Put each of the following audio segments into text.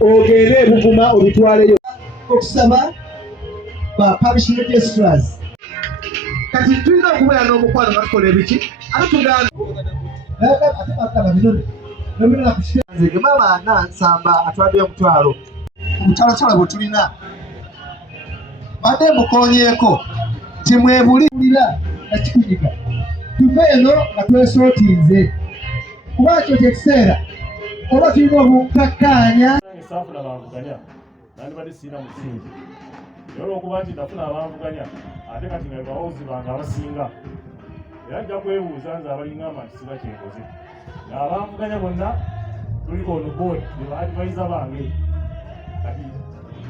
ogende Buvuma obitwaleyo okusaba ba publishing registrars. Kati tulina okubeera n'omukwano nga tukola ebiki ate tuganda nzege mama Nansamba atwaddeyo omutwalo omukyalokyalo bwe tulina badde mukoonyeeko timwebulira nga kikunyiga tuve eno nga twesootinze kuba kyo kyekiseera oba tulina obukakkaanya saafuna banvuganya nandibadde siina musingi era olwokuba nti nafuna abanvuganya ate kati nga bawuzi bange abasinga era nja kwebuuza nze abalingamba nti siba kyenkoze ng'abanvuganya bonna tuliko ono board be baadvisa bange kati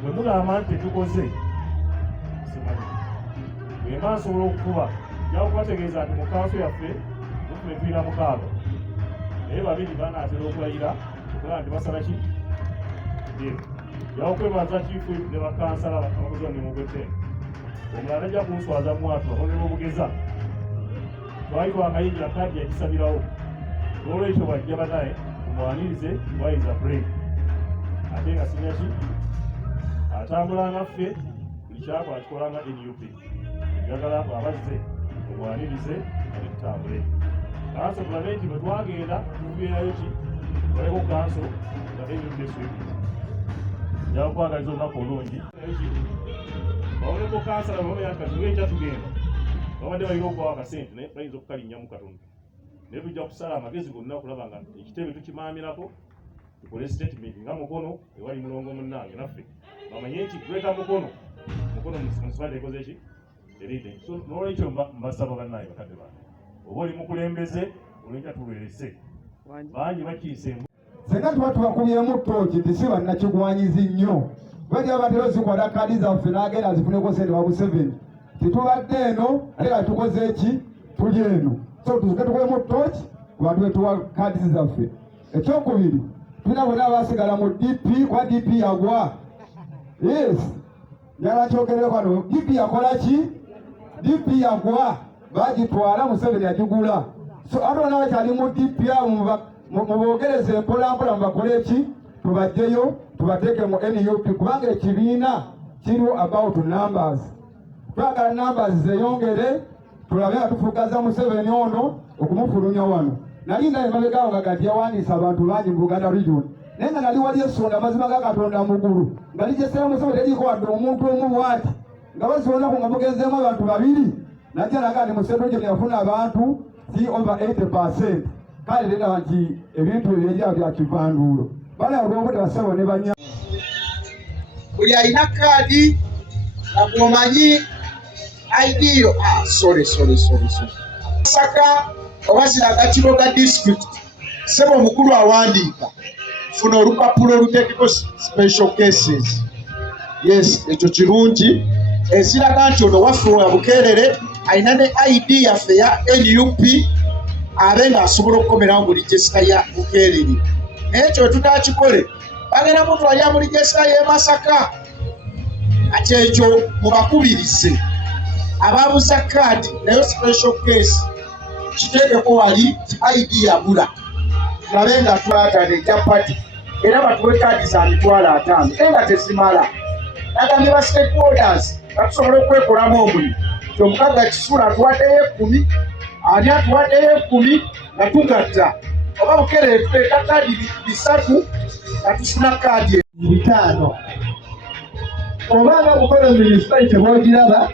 bwe mugamba nti tetukoze simanyi bwe mba nsobola okukuba nja kubategeeza nti mu kanso yaffe tufune tulina mukaaga naye babiri banaatera okulayira okugaa nti basala ki yakwebaza chifu ne bakansala abakozi ne mugete omulala ajja kunswaza mwatu abonera obugeza twayitwa akayingira kadi yakisabirawo olwekyo bajja banaye omwanirize wayiza brain ate nga sinyaki atambula naffe buli kyako akikolanga NUP njagala abazze omwanirize ate tutambule kanso tulabe nti bwe twagenda tubeerayo ki waleko kanso nga NUP eswebiti yakwagaliza olunaku olungi baoneko kansala baoyakatugenja tugenda babadde balina okubawa akasente naye bayinza okukalinnyamu katono naye tujja kusala amagezi gonna okulaba nga ekitebe tukimaamirako tukole statement nga Mukono ewali mulongo munnange naffe bamanye nti greater Mukono municipality ekoze ki eride so n'olwekyo mbasaba bannaye bakadde bange oba oli mukulembeze olwekya tulwerese bangi bakiise Senga tuba tubakubyemu ttooki nti si bannakigwanyizi nnyo bajja batera zikwata kaadi zaffe n'agenda azifuneko sente wabu 7 titubadde eno ate nga tukoze eki tuli eno so tuzuke tukwemu ttooki kubantu betuwa kaadi zaffe. Ekyokubiri tulina bonna abasigala mu DP kwa DP yagwa yes njala kyogereko kano DP yakola ki DP yagwa bagitwala Museveni yagigula so ate bonna bakyali mu DP abo mubogereze mpolampola mubakole eki tubajjeyo tubateeke mu NUP kubanga ekibiina kiriwo about numbers twagala numbers zeyongere tulabe nga tufugaza Museveni ono okumufulunya wano nali naye mabegaawo nga gati yawandiisa abantu bangi mu Buganda region naye nga nali wali esonda amazima ga Katonda mugulu nga ligyesera Museveni teriko wadde omuntu omu bwati nga bazibonaku nga mugenzeemu abantu babiri najja naga nti Museveni gye yafuna abantu si over 80%. Kale lena nti ebintu ebyenjala bya kivanduulo bala olw'obudde basabo ne banya buli alina kaadi nakumanyi ID yo sorry Masaka oba Kiragatibo ga district sebo omukulu awandiika funa olupapula oluteekeko special cases yes ekyo kirungi ekiraga nti ono waffe wa Bukeerere alina ne ID yaffe ya NUP abe nga asobola okukomerawo mu regisita ya Bukeerere naye ekyo tutakikole bagenda mutwalira mu regisita y'e Masaka ate ekyo mubakubirize ababuza kaadi naye special case kiteekeko wali ID yabula tulabe nga twatana ejja pati era batuwe kaadi za mitwalo 5 naye nga tezimala agambye ba stakeholders batusobola okwekolamu omulimu omukaga Kisula atuwaddeyo 10 ani atuwaddeyo 10 nga tugatta oba Bukeerere tuleeta kaadi 3 nga tufuna kaadi 5 oba nga Mukono municipality bwogiraba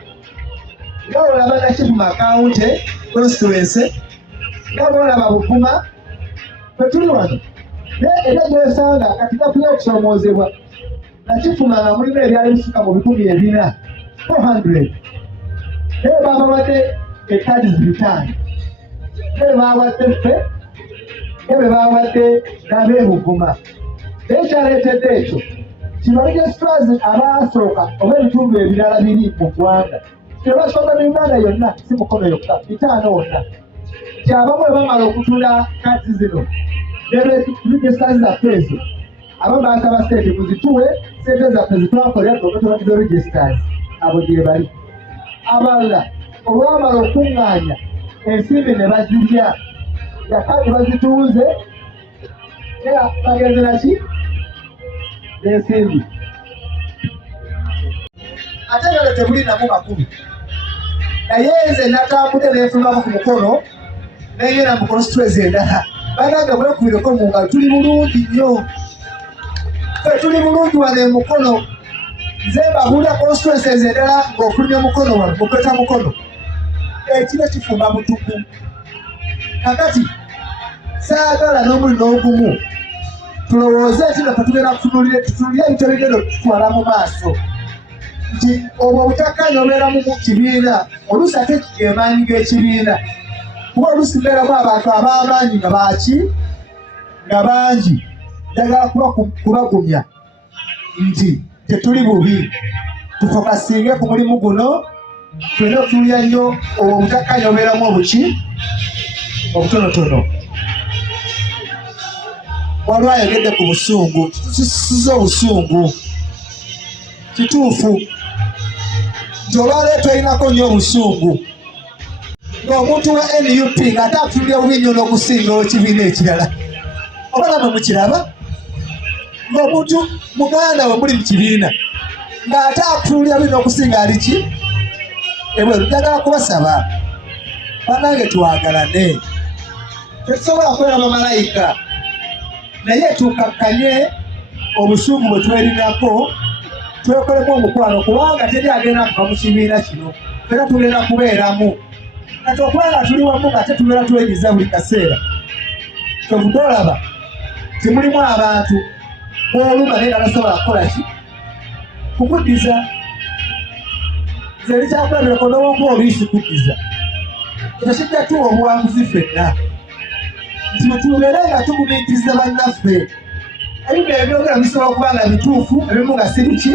nga olaba na chief account constituency nga olaba Buvuma petuli wano era gyesanga kati gafuna okusomoozebwa nakifumanga mulimu ebyali bisuka mu 400 naye babawadde ekaadi 5 naye bawadde ffe naye bawadde n'ab'e Buvuma naye kyaleetedde ekyo kino registrars abaasooka oba ebitundu ebirala biri mu ggwanga tebasooka mu Uganda yonna si Mukono yokka 5 wonna kyabamu bamala okutula kaadi zino registrars zaffe ezo abamu basaba sente muzituwe sente zaffe zitwakolera tubakizo registers abo gye bali abalala olwamala okuŋŋaanya ensimbi ne bazirya nga kaadi bazituuze era bagenze naki n'ensimbi. Ate nga tebulinamu makulu. Naye nze natambudde n'enfulumako ku mukono n'engenda mu constituency endala. Banange mwekubireko mu ngalo, tuli bulungi nnyo. Ffe tuli bulungi wano e Mukono. Nze mbabuulira constituencies endala ng'ofulumya mukono wano, okweta mukono. Ekiro kifumba mutuku. Kakati saagala n'omuli n'ogumu tulowooze nti nga tetugenda tutunulire ebintu ebigenda okututwala mu maaso. Nti obwo obutakkaanya obeera mu kibiina, oluusi ate gemaanyi g'ekibiina. Kuba oluusi mbeeramu abantu ab'amaanyi nga baaki nga bangi. Njagala kubagumya nti tetuli bubi, tufokasinge ku mulimu guno, tulina okutuulira nnyo obwo obutakkaanya obeeramu obuki obutonotono. Waliwo ayogedde ku busungu, tutusisiza obusungu. Kituufu nti olwaleero tolinako nnyo obusungu ng'omuntu wa NUP ng'ate atunulira bubi nnyo n'okusinga ekibiina ekirala. Oba namwe mukiraba? Ng'omuntu muganda we muli mu kibiina ng'ate atunulira bubi n'okusinga aliki ebweru. Njagala kubasaba bannange twagalane. Tetusobola kubeera bamalayika, naye tukakkanye obusungu bwe twelinako, twekolemu omukwano, kubanga teri agenda kuva mu kibiina kino, era tugenda kubeeramu. Kati okubanga tuli wamu nga tetubeera tweyiza buli kaseera, kyovuga olaba timulimu abantu booluma naye nga tasobola kukola ki kukuddiza. Nze likyakulabirako n'owomu oluusi kuddiza. Ekyo kijja tuwa obuwanguzi ffenna nti bwe tubeere nga tugumintiriza bannaffe. Ebintu ebyogera bisobola okuba nga bituufu, ebimu nga si biki,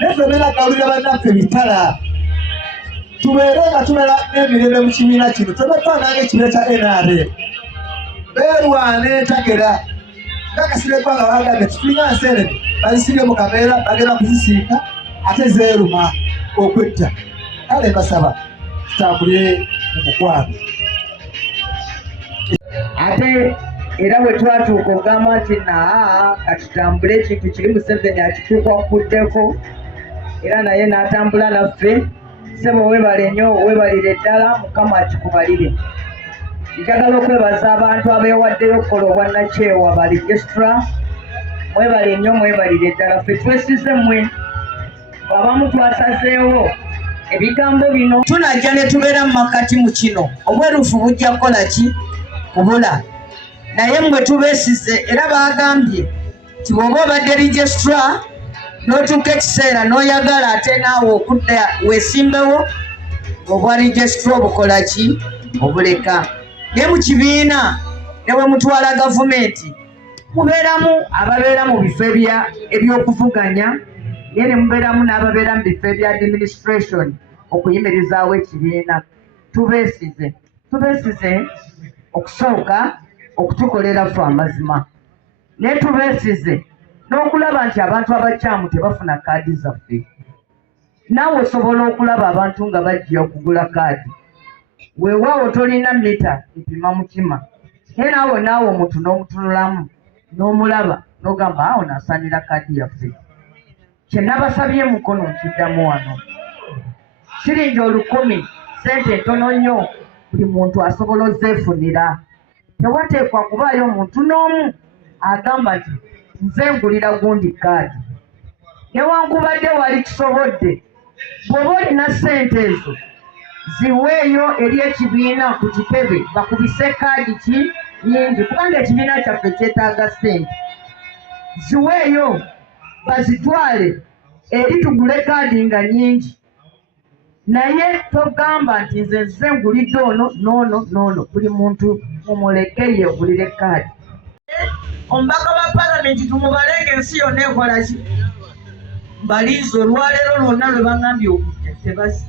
naye ffenna gawulira bannaffe bitala. Tubeere nga tubeera n'emirembe mu kibiina kino. Twebafaananga ekibiina kya NRM beerwana entakera kakasira eggwanga bagambye tutulinga nseerebe bazisibye mu kabeera bagenda kuzisiika ate zeeruma okwetta. Kale basaba tutambulire mu mukwano. Ate era bwe twatuuka ogamba nti katutambule ekintu kiri Museveni akituukakuddeko era naye n'atambula naffe. Ssebo weebale nnyo, weebalire ddala, Mukama akikubalire. Njagala okwebaza abantu abeewaddeyo okukola obwannakyewa ba registra. Mwebale nnyo, mwebalire ddala. Ffe twesize mmwe, abamu twasazeewo ebigambo bino tunajja ne tubeera mu makati mu kino. Obwerufu bujja kukola ki? Kubula. Naye mmwe tubeesize era baagambye nti bw'oba obadde registra n'otuuka ekiseera n'oyagala ate naawe okudda weesimbewo, obwa registra obukola ki? Obuleka. Naye mu kibiina ne bwe mutwala gavumenti mubeeramu ababeera mu bifo eby'okuvuganya, naye ne mubeeramu n'ababeera mu bifo ebya administration okuyimirizaawo ekibiina. Tubeesize okusooka okutukolera ffe amazima, naye tubeesize n'okulaba nti abantu abakyamu tebafuna kaadi zaffe. Naawe osobola okulaba abantu nga bajja okugula kaadi, weewaawo tolina mita mpima mukima, naye naawe omuntu n'omutunulamu n'omulaba n'ogamba awo naasanira kaadi yaffe. Kye nabasabye Mukono nkiddamu wano, siringi 1000 sente ntono nnyo buli muntu asobola ozeefunira. Tewateekwa kubaayo omuntu n'omu agamba nti nze ngulira gundi kaadi. Newankubadde wali kisobodde, bw'oba olina ssente ezo ziweeyo eri ekibiina ku kitebe bakubise kaadi ki nyingi, kubanga ekibiina kyaffe kyetaaga ssente. Ziweeyo bazitwale eri tugule kaadi nga nyingi, naye togamba nti nze ngulidde ono noono. Buli muntu mumuleke yeegulire kaadi. Omubaka wa Paalamenti tumubalenga ensi yonna ekola ki? Mbaliizi olwaleero lwonna lwe bangambye okujja tebazi.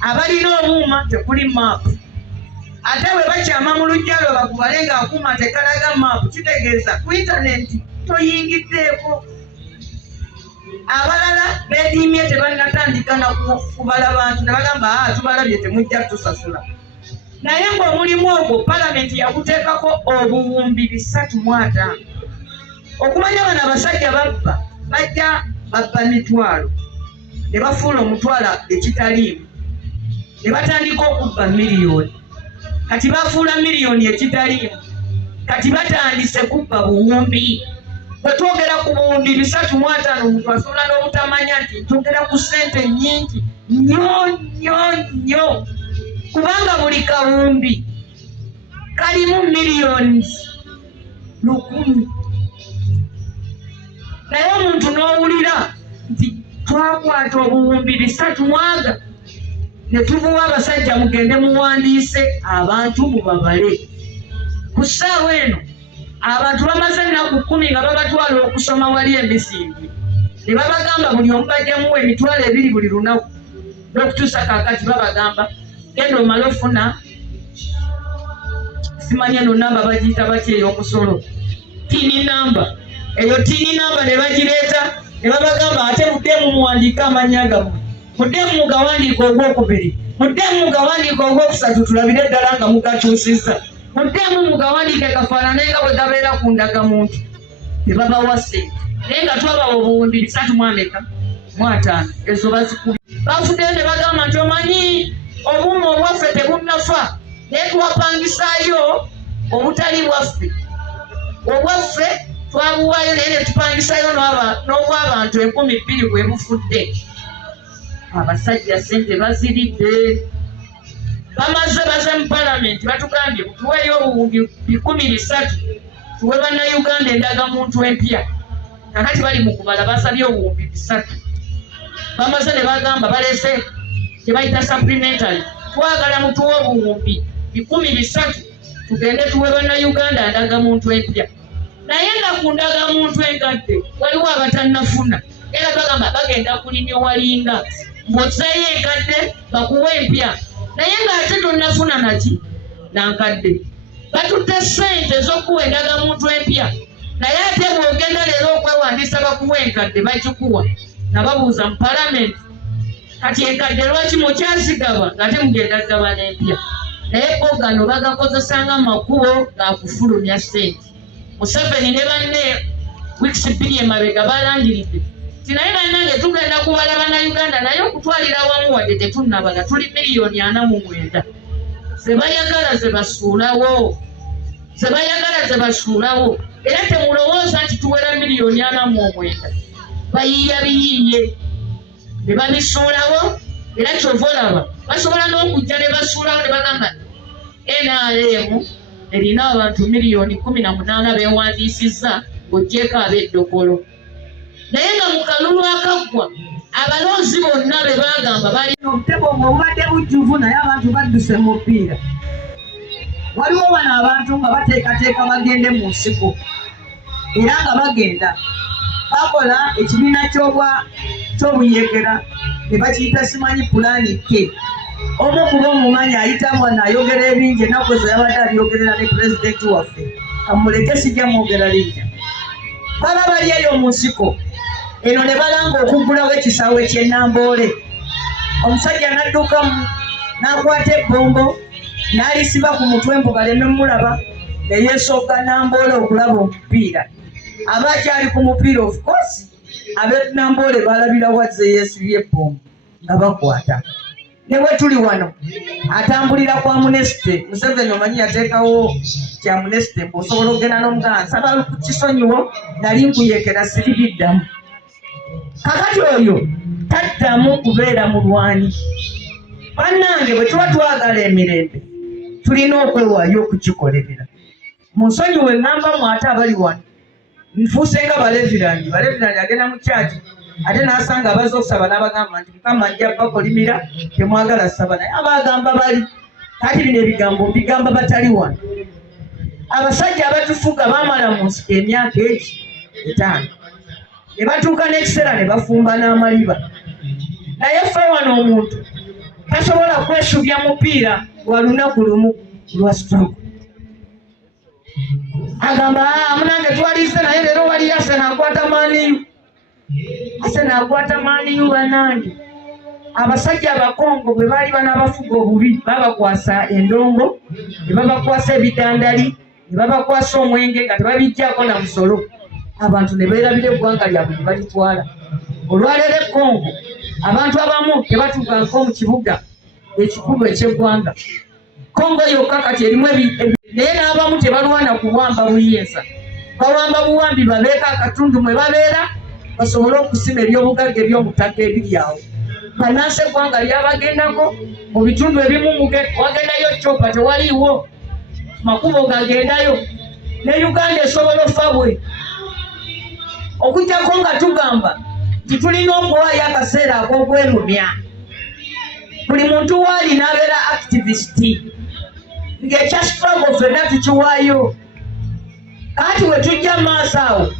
Abalina obuuma tekuli maapu, ate bwe bakyama mu lujjalo bakubale ng'akuuma tekalaga maapu, kitegeeza ku intaneti toyingiddeeko. Abalala beediimye tebannatandika na kubala bantu ne bagamba tubalabye temujja tusasula. Naye ng'omulimu ogwo Paalamenti yaguteekako obuwumbi 305. okumanya bano abasajja babba bajja babba mitwalo ne bafuula omutwalo ekitaliimu ne batandika okubba miliyoni kati bafuula miliyoni ekitaliimu kati batandise kubba buwumbi bwe twogera ku buwumbi 350 omuntu asobola n'obutamanya nti twogera ku ssente nnyingi nnyo kubanga buli kawumbi kalimu miliyoni 100 naye omuntu n'owulira nti twakwata obuwumbi 3 mwaga ne tubuwa abasajja mugende muwandiise abantu mubabale ku ssaawa eno abantu bamaze ennaku 10 nga babatwala okusoma wali emisinde ne babagamba buli omu bajjamuwa emitwalo 2 buli lunaku n'okutuusa kaakati babagamba genda omale ofuna simanyi eno namba bagiyita batya ey'omusolo tiini namba eyo tiini namba ne bagireeta ne babagamba ate muddemu muwandiika amannya gammwe muddemu mugawandiika ogwokubiri muddemu mugawandiika ogwokusatu tulabire eddala nga mugatuusizza muddemu mugawandiika kafaanane nga bwe gabeera ku ndagamuntu ne babawa ssente naye nga twabawa obuwumbi 355 ezo bazikubi bafuddeyo ne bagamba nti omanyi obuuma obwaffe tebunnafa naye twapangisaayo obutali bwaffe obwaffe twabuwaayo naye ne tupangisayo n'obw'abantu 20,000 bwe bufudde abasajja ssente baziridde bamaze baze mu palamenti batugambye tuweeyo obuwumbi 13,000 tuwe bannayuganda endagamuntu empya kakati bali mu kubala basabye obuwumbi 3 bamaze ne bagamba balese kye bayita supplementary twagala mutuwe obuwumbi 13,000 tugende tuwe bannayuganda endagamuntu empya naye nga ku ndagamuntu enkadde waliwo abatannafuna era bagamba bagenda kulimya walinga ng'ozeeyo enkadde bakuwa empya naye ng'ate tonnafuna naki nankadde batutte ssente z'okuwa endagamuntu empya naye ate bw'ogenda leero okwewandiisa bakuwa enkadde bagikuwa nababuuza mu palamenti kati enkadde lwaki mukyazigaba ng'ate mugenda gaba n'empya naye bo gano bagakozesanga mu makubo gakufulumya ssente Museveni ne banne wiiki 2 emabega balangiridde ti naye bannange tugenda kubala bannayuganda naye okutwalira wamu wadde tetunnabala tuli miliyoni 49 zebayagala zebayagala era temulowooza nti tuwera miliyoni 49 bayiiya biyiiye ne babisuulawo era kyova olaba basobola n'okujja ne basuulawo ne bagamba NRM erina abantu miliyoni 18 beewandiisizza ng'oggyeko ab'eddogolo naye nga mu kalulu akaggwa abalonzi bonna be bagamba balina obutebo ng'obubadde bujjuvu naye abantu badduse mu mupiira waliwo bano abantu nga bateekateeka bagende mu nsiko era nga bagenda bakola ekibiina ky'obuyekera ne bakiyita simanyi pulaani ke omu kuba omumanyi ayitamu n'ayogera ebingi ennaku ze yabadde abyogerera ne pulezidenti waffe kamuleke sijja mwogera linnya baba bali eyo mu nsiko eno ne balanga okuggulawo ekisaawe ky'ennamboole omusajja n'addukamu n'akwata ebbombo n'alisiba ku mutwe mbu baleme mulaba ne yeesooka Namboole okulaba omupiira aba akyali ku mupiira of course ab'ennamboole balabira wazze yeesibye ebbombo nga bakwata ne bwe tuli wano atambulira ku Amnesty Museveni omanyi yateekawo kya Amnesty mbuosobola okugenda n'omugana nsaba ku kisonyiwo nali nkuyekera siribiddamu kakati oyo taddamu kubeera mulwanyi bannange bwe tuba twagala emirembe tulina okwewaayo okukikolerera munsonyiwe ŋŋamba mu ate abali wano nfuuse nga balevirani agenda mu kyaki ate n'asanga abaza okusaba n'abagamba nti Mukama ajja bakolimira temwagala saba naye abagamba bali kati bino ebigambo mbigamba batali wano abasajja abatufuga baamala mu nsiko emyaka 5 ne batuuka n'ekiseera ne bafumba n'amaliba naye ffe wano omuntu tasobola kwesubya mupiira lwa lunaku lumu lwa stroke agamba munange twaliise naye leero wali Arsenal akwata maaniyu banange abasajja abakongo bwe baali banaabafuga obubi babakwasa endongo ne babakwasa ebidandali ne babakwasa omwenge nga tebabijjaako na musolo abantu ne beerabira eggwanga lyabwe ne balitwala. Olwaleero e Congo abantu abamu tebatuukangako mu kibuga ekikulu eky'eggwanga. Congo yokka kati erimu naye n'abamu tebalwana kuwamba buyinza, bawamba buwambi babeeko akatundu mwe babeera basobole okusima ebyobugagga eby'omutaka ebiri awo. Bannansi eggwanga lyabagendako mu bitundu ebimu wagendayo Chopa tewaliiwo, makubo gagendayo, ne Uganda esobola ofa bwe. Okujjako nga tugamba nti tulina okuwaayo akaseera ak'okwerumya. Buli muntu waali n'abeera activist ng'ekya struggle ffenna tukiwaayo. Kati we tujja maaso awo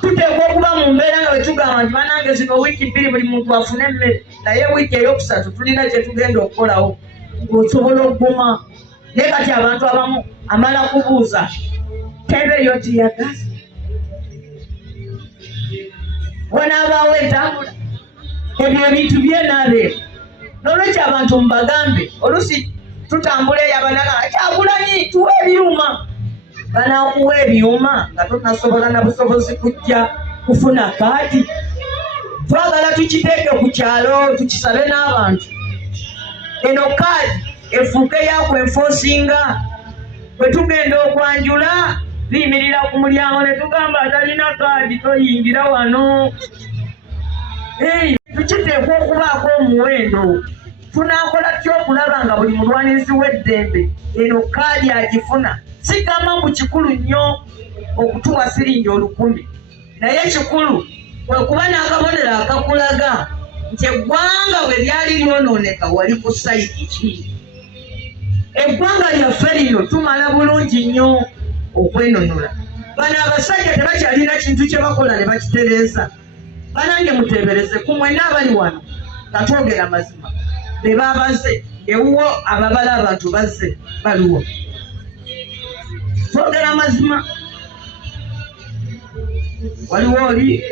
tuteekwa okuba mu mbeera nga wetugamba nti banange zino wiiki 2 buli muntu afune emmere, naye wiiki eyokusatu tulina kye tugenda okukolawo ng'osobola okuguma. Naye kati abantu abamu amala kubuuza tebeeyo tiyagasi wanaabaawo entambula, ebyo ebintu byenaabeeko. N'olwekyo abantu mubagambe, oluusi tutambula eyo abanala Kyagulanyi tuwa ebyuma, banaakuwa ebyuma nga tonasobola na busobozi kujja kufuna kaadi. Twagala tukiteeke ku kyalo tukisabe n'abantu, eno kaadi efuuke yakwenfoosinga. Bwe tugenda okwanjula tuyimirira ku mulyango ne tugamba atalina kaadi toyingira wano. Tukiteekwa okubaako omuwendo. Tunaakola tutya okulaba nga buli mulwanizi w'eddembe eno kaadi agifuna? Sigamba mbu kikulu nnyo okutuwa siringi 1000, naye kikulu kwe kuba n'akabonero akakulaga nti eggwanga bwe lyali lyonooneka wali ku sayidi ki. Eggwanga lyaffe lino tumala bulungi nnyo okwenunula. Bano abasajja tebakyalina kintu kye bakola ne bakitereeza. Banange muteebereze ku mwenna abali wano katwogera mazima be baabaze ewuwo ababala abantu bazze baliwo. Twogera mazima waliwo oli